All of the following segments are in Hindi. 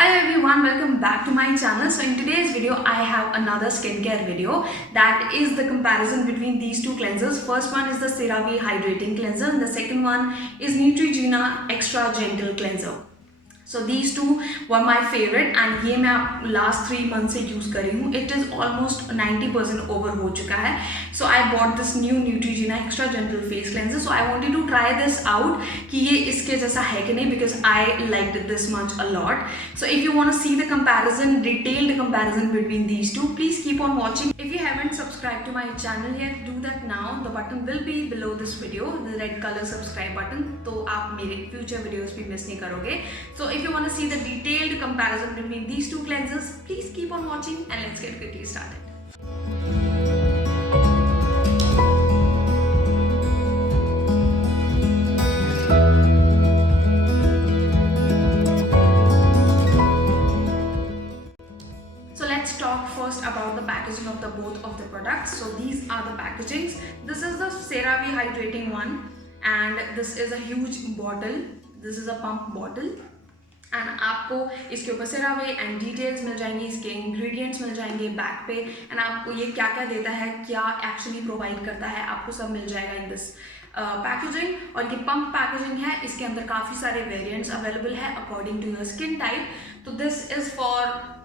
Hi everyone, welcome back to my channel. So in today's video, I have another skincare video that is the comparison between these two cleansers. First one is the CeraVe Hydrating Cleanser and the second one is Neutrogena Extra Gentle Cleanser. So these two were my favorite and ये मैं last 3 months से use कर रही हूँ. It is almost 90% over हो चुका है. So I bought this new Neutrogena Extra Gentle Face Cleanser. So I wanted to try this out कि ये इसके जैसा है कि नहीं, because I liked it this much a lot. So if you want to see the comparison, detailed comparison between these two, please keep on watching. If you haven't subscribed to my channel yet, do that now. The button will be below this video, the red color subscribe button. तो आप मेरे future videos भी miss नहीं करोगे. So if you want to see the detailed comparison between these two cleansers, please keep on watching and let's get quickly started. So let's talk first about the packaging of the both of the products. So these are the packagings. This is the CeraVe Hydrating one and this is a huge bottle. This is a pump bottle. And आपको इसके ऊपर CeraVe एंड डिटेल्स मिल जाएंगी, इसके इंग्रेडिएंट्स मिल जाएंगे बैक पे, एंड आपको ये क्या क्या देता है, क्या एक्चुअली प्रोवाइड करता है, आपको सब मिल जाएगा इन दिस पैकेजिंग. और ये पंप पैकेजिंग है, इसके अंदर काफ़ी सारे वेरिएंट्स अवेलेबल है according to your skin type. तो this is for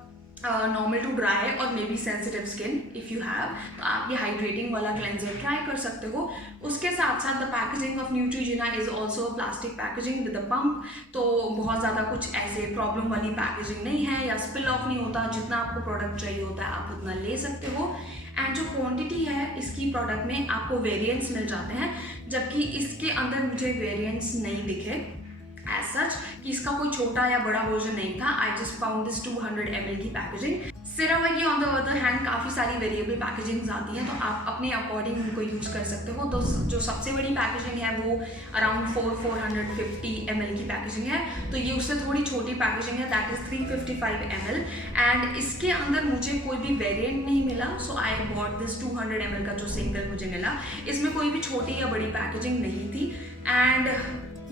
normal to dry और may be sensitive skin. If you have, तो आप ये हाइड्रेटिंग वाला क्लेंजर ट्राई कर सकते हो. उसके साथ साथ the packaging of Neutrogena is also plastic packaging with the pump. तो बहुत ज़्यादा कुछ ऐसे प्रॉब्लम वाली पैकेजिंग नहीं है या स्पिल ऑफ नहीं होता. जितना आपको प्रोडक्ट चाहिए होता है आप उतना ले सकते हो. एंड जो क्वांटिटी है इसकी प्रोडक्ट में आपको वेरिएंट्स मिल जाते हैं, जबकि इसके अंदर मुझे वेरिएंट्स नहीं दिखे एज सच कि इसका कोई छोटा या बड़ा वर्जन नहीं था. I just found this 200 ml की पैकेजिंग. CeraVe की ऑन द अदर हैंड काफ़ी सारी वेरिएबल पैकेजिंग आती हैं, तो आप अपने अकॉर्डिंग उनको यूज़ कर सकते हो. तो जो सबसे बड़ी पैकेजिंग है वो अराउंड 450 ml की पैकेजिंग है. तो ये उससे थोड़ी छोटी पैकेजिंग है, दैट इज़ 355 ml. एंड इसके अंदर मुझे कोई भी वेरिएंट नहीं मिला. सो आई बॉट दिस 200 ml का जो सिंगल मुझे मिला, इसमें कोई भी छोटी या बड़ी पैकेजिंग नहीं थी. एंड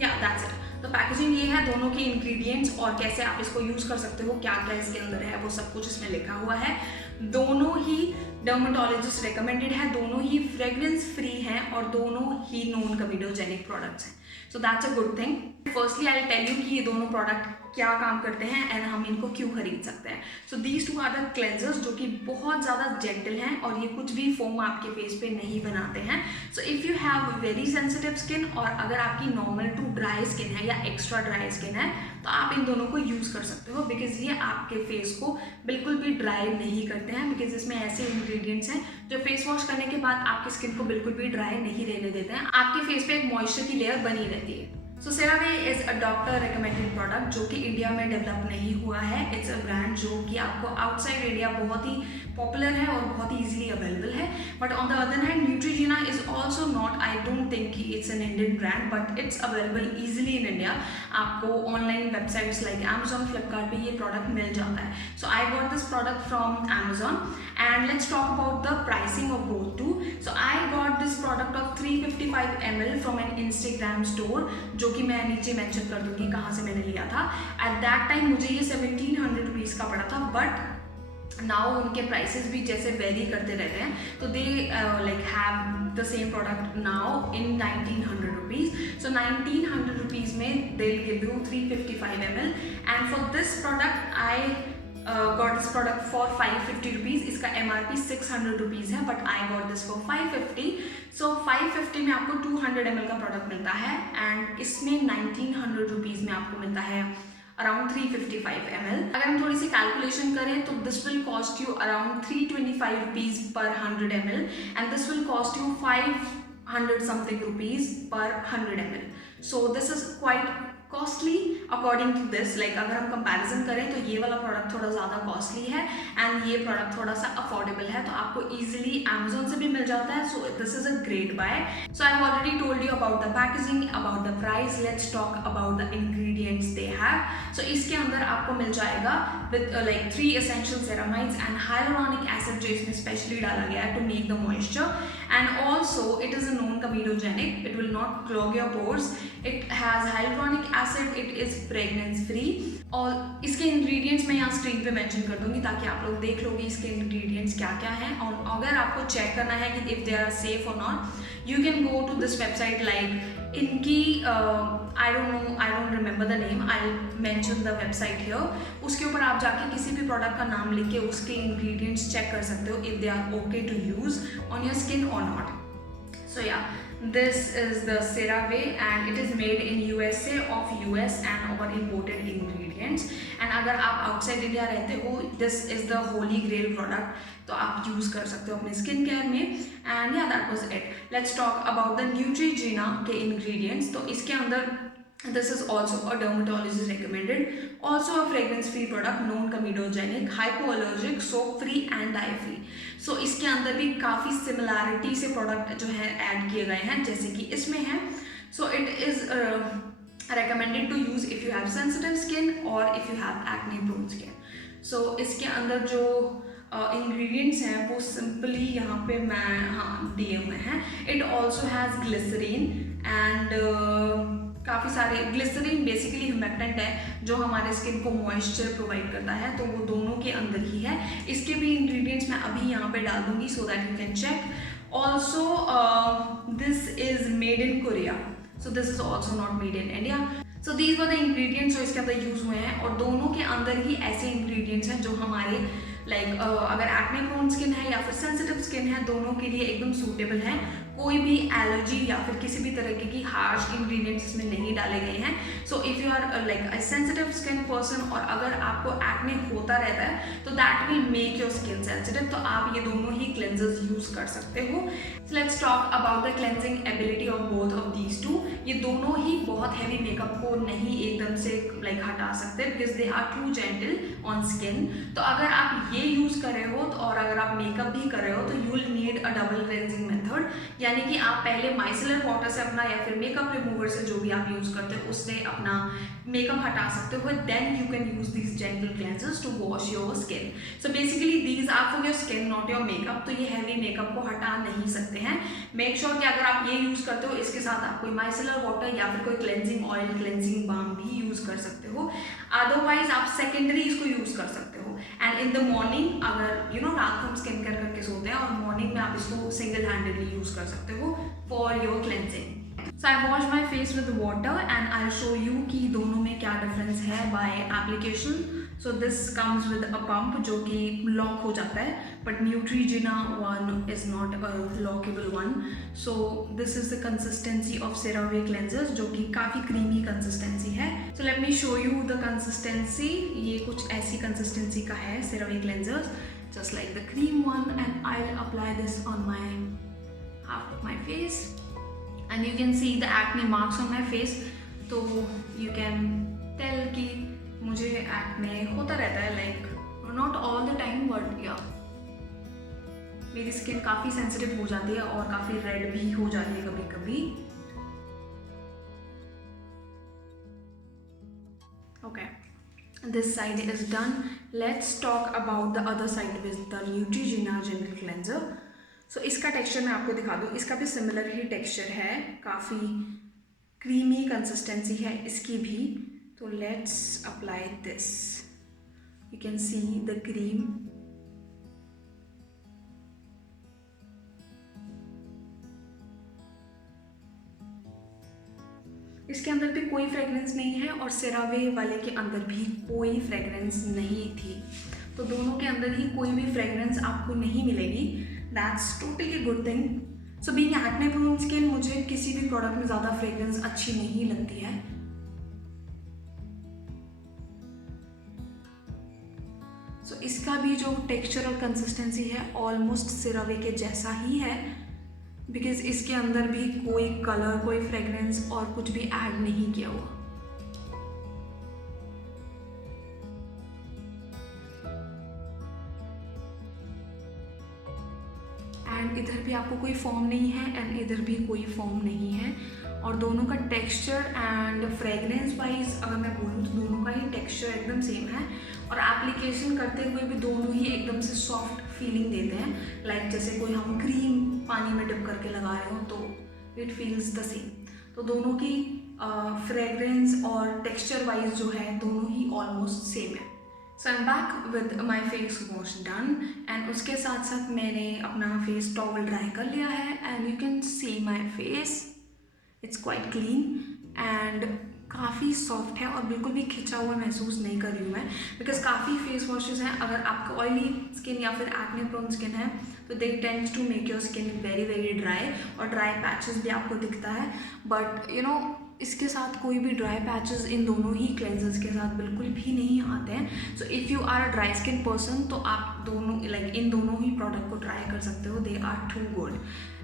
या दैट्स इट. तो पैकेजिंग ये है, दोनों के इंग्रेडिएंट्स और कैसे आप इसको यूज़ कर सकते हो, क्या क्या इसके अंदर है, वो सब कुछ इसमें लिखा हुआ है. दोनों ही डर्मेटोलॉजिस्ट रिकमेंडेड है, दोनों ही फ्रेग्रेंस फ्री हैं और दोनों ही नॉन कमिडोजेनिक प्रोडक्ट्स हैं. So that's a good thing. Firstly I tell you कि ये दोनों प्रोडक्ट क्या काम करते हैं एंड हम इनको क्यों खरीद सकते हैं. So these two are the cleansers जो कि बहुत ज़्यादा जेंटल हैं और ये कुछ भी फोम आपके फेस पे नहीं बनाते हैं. So if you have very sensitive skin और अगर आपकी नॉर्मल टू ड्राई स्किन है या एक्स्ट्रा ड्राई स्किन है, तो आप इन दोनों को यूज़ कर सकते हो, बिकॉज ये आपके फेस को बिल्कुल भी ड्राई नहीं करते हैं. बिकॉज इसमें ऐसे इंग्रेडिएंट्स हैं जो फेस वॉश करने के बाद आपकी स्किन को बिल्कुल भी ड्राई नहीं रहने देते हैं, आपके फेस पे एक मॉइस्चर की लेयर बनी रहती है. सो CeraVe is a doctor recommended product जो कि इंडिया में डेवलप नहीं हुआ है. इट्स अ ब्रांड जो कि आपको आउटसाइड इंडिया बहुत ही पॉपुलर है और बहुत ही ईजिली अवेलेबल है. But on the other hand Neutrogena is also not, I don't think कि it's an Indian brand, but it's available easily in India. आपको online websites like Amazon, Flipkart पे ये प्रोडक्ट मिल जाता है. So I got this product from Amazon and let's talk about the pricing of both two. So I got this product of 355 ml from an Instagram store जो कि मैं नीचे मेंशन कर दूंगी कहाँ से मैंने लिया था. एट दैट टाइम मुझे ये 1700 रुपीज़ का पड़ा था, बट नाउ उनके प्राइसेस भी जैसे वेरी करते रहते हैं, तो they like have the same product now in 1900 rupees. सो 1900 रुपीज़ में they will give you 355 ml and for this product I got this product for 550 rupees. इसका MRP 600 rupees है, but I got this for 550. So 550 में आपको 200 ml का प्रोडक्ट मिलता है एंड इसमें 1900 रुपीज़ में आपको मिलता है अराउंड 355 ml. अगर हम थोड़ी सी कैलकुलेशन करें तो this will cost you around 325 rupees per 100 ml and this will cost you 500 something rupees per 100 ml. So this is quite costly according to this. Like अगर हम कंपैरिजन करें तो ये वाला प्रोडक्ट थोड़ा ज़्यादा कॉस्टली है एंड ये प्रोडक्ट थोड़ा सा अफोर्डेबल है, तो आपको ईजिली Amazon से भी मिल जाता है. So this is a great buy. So I have already told you about the packaging, about the price. Let's talk about the ingredients they have. So इसके अंदर आपको मिल जाएगा with like 3 essential ceramides and hyaluronic acid जो इसमें स्पेशली डाला गया है to make the moisture. And also it is a non comedogenic, it will not clog your pores. It has hyaluronic acid, it is fragrance free. और इसके इंग्रेडिएंट्स मैं यहाँ स्क्रीन पे मेंशन कर दूंगी ताकि आप लोग देख लोगे इसके इंग्रेडिएंट्स क्या क्या हैं। और अगर आपको चेक करना है कि इफ़ दे आर सेफ और not, you can go to this website. Like इनकी I don't remember the name, I mention the website here. उसके ऊपर आप जाके किसी भी प्रोडक्ट का नाम लिख के उसके इंग्रेडिएंट्स चेक कर सकते हो if they are okay to use on your skin और not. So yeah, this is the CeraVe and it is made in USA of US and our imported ingredients. And अगर आप outside India रहते हो, this is the holy grail product, तो आप यूज़ कर सकते हो अपने स्किन केयर में। And yeah, that was it. Let's talk about the Neutrogena के ingredients। तो इसके अंदर this is also a dermatologist recommended, also a fragrance free product, non comedogenic, hypoallergic, soap free and dye free। So इसके अंदर भी काफ़ी सिमिलैरिटी से प्रोडक्ट जो है ऐड किए गए हैं जैसे कि इसमें है। So it is recommended to use if you have sensitive skin or if you have acne prone skin। So इसके अंदर जो इंग्रेडिएंट्स हैं वो सिंपली यहाँ पे मैं दिए हुए हैं। It also has glycerine and काफ़ी सारे। ग्लिसरीन बेसिकली ह्यूमेक्टेंट है जो हमारे स्किन को मॉइस्चर प्रोवाइड करता है, तो वो दोनों के अंदर ही है। इसके भी इंग्रेडिएंट्स मैं अभी यहाँ पे डाल दूँगी so that you can check. Also this is made in Korea, so this is also not made in India. So these were the ingredients जो इसके अंदर यूज़ हुए हैं, और दोनों के अंदर ही ऐसे इंग्रेडिएंट्स हैं जो हमारे अगर एक्ने प्रोन स्किन है या फिर सेंसिटिव स्किन है, दोनों के लिए एकदम सूटेबल है। कोई भी एलर्जी या फिर किसी भी तरीके की हार्श इंग्रेडिएंट्स इसमें नहीं डाले गए हैं। So if you are like a sensitive skin person और अगर आपको एक्ने होता रहता है तो that will make your skin sensitive, तो आप ये दोनों ही क्लेंजर्स यूज़ कर सकते हो। Let's talk about the cleansing ability of both of these two. ये दोनों ही बहुत हैवी मेकअप को नहीं एकदम से हटा सकते because they are too gentle on skin. तो अगर आप ये यूज़ कर रहे हो और अगर आप मेकअप भी कर रहे हो तो you will need a double cleansing method, यानी कि आप पहले माइसेलर वाटर से अपना या फिर मेकअप रिमूवर से जो भी आप यूज़ करते हो उससे अपना मेकअप हटा सकते हो, then you can use these gentle cleansers to wash your skin. So basically these are for your skin not your makeup. तो ये हैवी मेकअप को हटा नहीं सकते हैं। मेक श्योर कि अगर आप ये यूज़ करते हो इसके साथ आप कोई माइसेलर वाटर या फिर कोई क्लेंजिंग ऑयल, क्लेंजिंग बाम भी यूज़ कर सकते हो। अदरवाइज आप सेकेंडरी इसको यूज़ कर सकते हो। एंड इन द मॉर्निंग अगर रात को हम स्किन केयर करके सोते हैं और मॉर्निंग में आप इसको सिंगल हैंडेडली यूज़ कर सकते हो for your cleansing. So I wash my face with water and I show you कि दोनों में क्या डिफरेंस है by application. So this comes with a pump जो कि लॉक हो जाता है, but Neutrogena one is not a lockable one. So this is the consistency of CeraVe cleansers जो कि काफ़ी क्रीमी कंसिस्टेंसी है। So let me show you the consistency. ये कुछ ऐसी कंसिस्टेंसी का है CeraVe cleansers, just like the cream one, and I will apply this on my half of my face and you can see the acne marks on my face। तो you can tell कि मुझे acne होता रहता है, like not all the time but yeah, मेरी स्किन काफ़ी सेंसिटिव हो जाती है और काफ़ी रेड भी हो जाती है कभी कभी। Okay, this side is done. Let's talk about the other side with the Neutrogena Gentle Cleanser। सो इसका टेक्सचर मैं आपको दिखा दूँ। इसका भी सिमिलर ही टेक्सचर है, काफ़ी क्रीमी कंसिस्टेंसी है इसकी भी। तो let's apply this, you can see the cream. इसके अंदर भी कोई फ्रेगरेंस नहीं है और सेरावे वाले के अंदर भी कोई फ्रेगरेंस नहीं थी, तो दोनों के अंदर ही कोई भी फ्रेगरेंस आपको नहीं मिलेगी। That's totally good thing. So being acne prone skin मुझे किसी भी प्रोडक्ट में ज़्यादा फ्रेगरेंस अच्छी नहीं लगती है। सो इसका भी जो टेक्सचर और कंसिस्टेंसी है ऑलमोस्ट सेरावे के जैसा ही है, बिकॉज इसके अंदर भी कोई कलर, कोई फ्रेगरेंस और कुछ भी ऐड नहीं किया हुआ। एंड इधर भी आपको कोई फॉर्म नहीं है एंड इधर भी कोई फॉर्म नहीं है, और दोनों का टेक्सचर एंड फ्रेगरेंस वाइज अगर मैं बोलूँ तो दोनों का ही टेक्सचर एकदम सेम है, और एप्लीकेशन करते हुए भी दोनों ही एकदम से सॉफ्ट फीलिंग देते हैं, लाइक जैसे कोई हम क्रीम पानी में डिप करके लगा रहे हो तो इट फील्स द सेम। तो दोनों की फ्रेगरेंस और टेक्सचर वाइज जो है दोनों ही ऑलमोस्ट सेम है। So I am back with my face wash done and उसके साथ साथ मैंने अपना फेस टॉवल ड्राई कर लिया है and you can see my face, it's quite clean and काफ़ी सॉफ्ट है और बिल्कुल भी खिंचा हुआ महसूस नहीं कर रही हूँ मैं, बिकॉज काफ़ी फेस वॉशेज़ हैं, अगर आपका ऑयली स्किन या फिर एक्ने प्रोन स्किन है तो they tends to make your skin very very dry और ड्राई पैचेस भी आपको दिखता है। बट यू नो इसके साथ कोई भी ड्राई पैचेस इन दोनों ही क्लेंजर्स के साथ बिल्कुल भी नहीं आते हैं। So if you are a dry skin person तो आप दोनों इन दोनों ही प्रोडक्ट को ट्राई कर सकते हो, they are too good.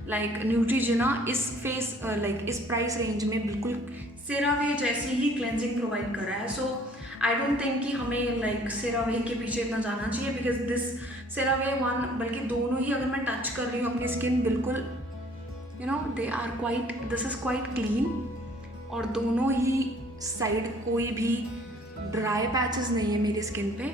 Like Neutrogena इस फेस इस प्राइस रेंज में बिल्कुल सेरावे जैसी ही क्लेंजिंग प्रोवाइड कर रहा है। सो आई डोंट थिंक कि हमें सेरावे के पीछे इतना जाना चाहिए, बिकॉज दिस सेरावे वन, बल्कि दोनों ही अगर मैं टच कर रही हूँ अपनी स्किन, बिल्कुल they are quite, this is quite clean और दोनों ही साइड कोई भी ड्राई पैचेस नहीं है मेरी स्किन पे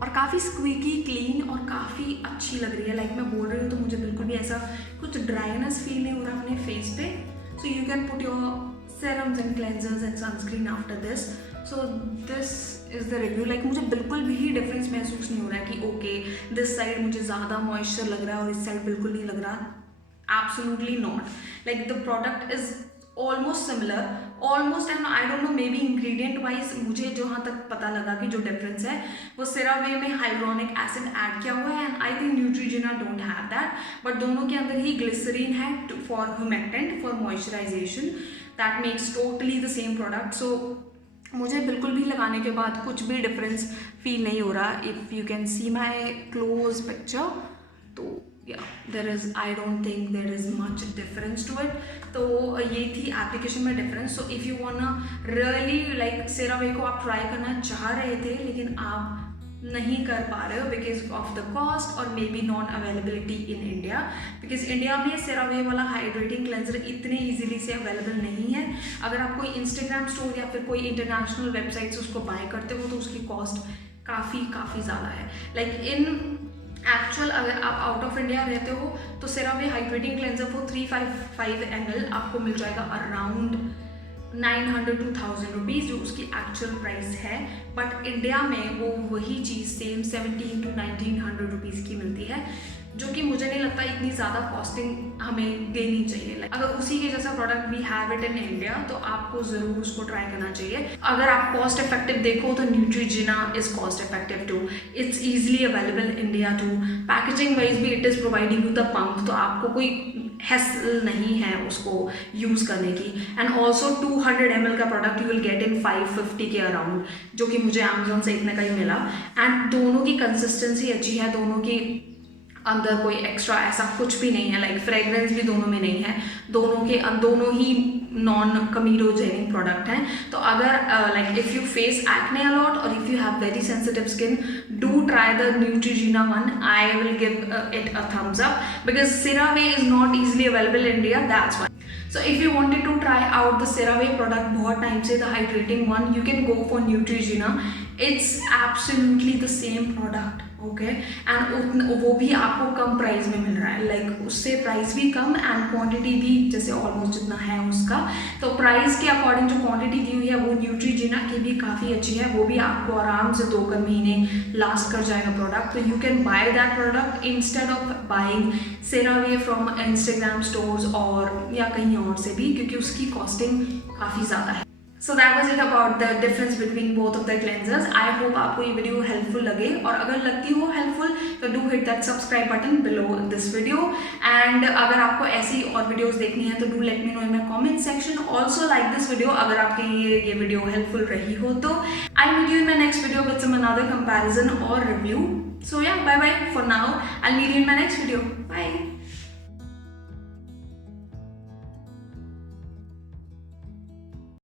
और काफ़ी स्क्वीकी क्लीन और काफ़ी अच्छी लग रही है। लाइक मैं बोल रही हूँ तो मुझे बिल्कुल भी ऐसा कुछ ड्राइनेस फील नहीं हो रहा अपने फेस पे। So you can put your serums and cleansers and sunscreen after this. So this is the review. Like मुझे बिल्कुल भी डिफरेंस महसूस नहीं हो रहा है कि ओके दिस साइड मुझे ज़्यादा मॉइस्चर लग रहा है और इस साइड बिल्कुल नहीं लग रहा। Absolutely not. Like the product is almost similar, almost, and I don't know may be ingredient wise मुझे जहाँ तक पता लगा कि जो डिफरेंस है वो सेरावे में हाइलोरॉनिक एसिड ऐड किया हुआ है and I think Neutrogena don't have that, but दोनों के अंदर ही ग्लिसरीन है for humectant for moisturisation, that makes totally the same product. So मुझे बिल्कुल भी लगाने के बाद कुछ भी डिफरेंस फील नहीं हो रहा। If you can see my close picture तो there is, I don't think there is much difference to it. तो ये थी एप्लीकेशन में difference. So if you want really like CeraVe को आप ट्राई करना चाह रहे थे लेकिन आप नहीं कर पा रहे हो बिकॉज ऑफ द कॉस्ट और may B non availability in India, because India में सेरावे वाला हाइड्रेटिंग क्लेंजर इतने ईजिली से अवेलेबल नहीं है। अगर आप कोई इंस्टाग्राम स्टोर या फिर कोई इंटरनेशनल वेबसाइट से उसको बाय करते हो तो उसकी कॉस्ट काफ़ी ज़्यादा है। लाइक इन एक्चुअल अगर आप आउट ऑफ इंडिया रहते हो तो CeraVe hydrating cleanser for 355 ml आपको मिल जाएगा अराउंड 900 to 1000 रुपीज़, जो उसकी एक्चुअल प्राइस है। बट इंडिया में वो वही चीज़ सेम 1700 to 1900 रुपीज़ की मिलती है, जो कि मुझे नहीं लगता इतनी ज़्यादा कॉस्टिंग हमें देनी चाहिए। लाइक अगर उसी के जैसा product we have it in India तो आपको ज़रूर उसको ट्राई करना चाहिए। अगर आप कॉस्ट इफेक्टिव देखो तो Neutrogena is cost effective too, it's easily available India too, packaging wise भी it is providing you the pump, तो आपको कोई हैसल नहीं है उसको यूज़ करने की। एंड ऑल्सो 200 ml का product you will get in 550 के अराउंड, जो कि मुझे अमेजोन से इतने का ही मिला। एंड दोनों की कंसिस्टेंसी अच्छी है, दोनों की अंदर कोई एक्स्ट्रा ऐसा कुछ भी नहीं है, लाइक फ्रेगरेंस भी दोनों में नहीं है, दोनों ही नॉन कमीडोजेनिक प्रोडक्ट हैं। तो अगर like if you face acne a lot और if you have very sensitive skin, do try the Neutrogena one, I will give it a thumbs up because CeraVe is not easily available in India, that's why. So if you wanted to try out the CeraVe product बहुत टाइम से, the hydrating one, you can go for Neutrogena. It's absolutely the same product, okay? And वो भी आपको कम प्राइस में मिल रहा है, लाइक उससे प्राइस भी कम एंड क्वांटिटी भी जैसे ऑलमोस्ट जितना है उसका। तो प्राइस के अकॉर्डिंग जो क्वांटिटी दी हुई है वो Neutrogena की भी काफ़ी अच्छी है, वो भी आपको आराम से 2 महीने लास्ट कर जाएगा प्रोडक्ट। तो you can by that product instead of buying CeraVe from Instagram stores और या कहीं और से भी, क्योंकि उसकी कॉस्टिंग काफ़ी ज़्यादा है। So that was it about the difference between both of the cleansers. I hope आपको ये वीडियो हेल्पफुल लगे, और अगर लगती हो हेल्पफुल तो do hit that subscribe button below this video. And अगर आपको ऐसी और वीडियोस देखनी है तो do let me know in my comment section. Also like this video अगर आपके लिए ये वीडियो हेल्पफुल रही हो तो। I meet you in my next video with some another comparison और review. So yeah, bye bye for now. I'll meet you in my next video. Bye.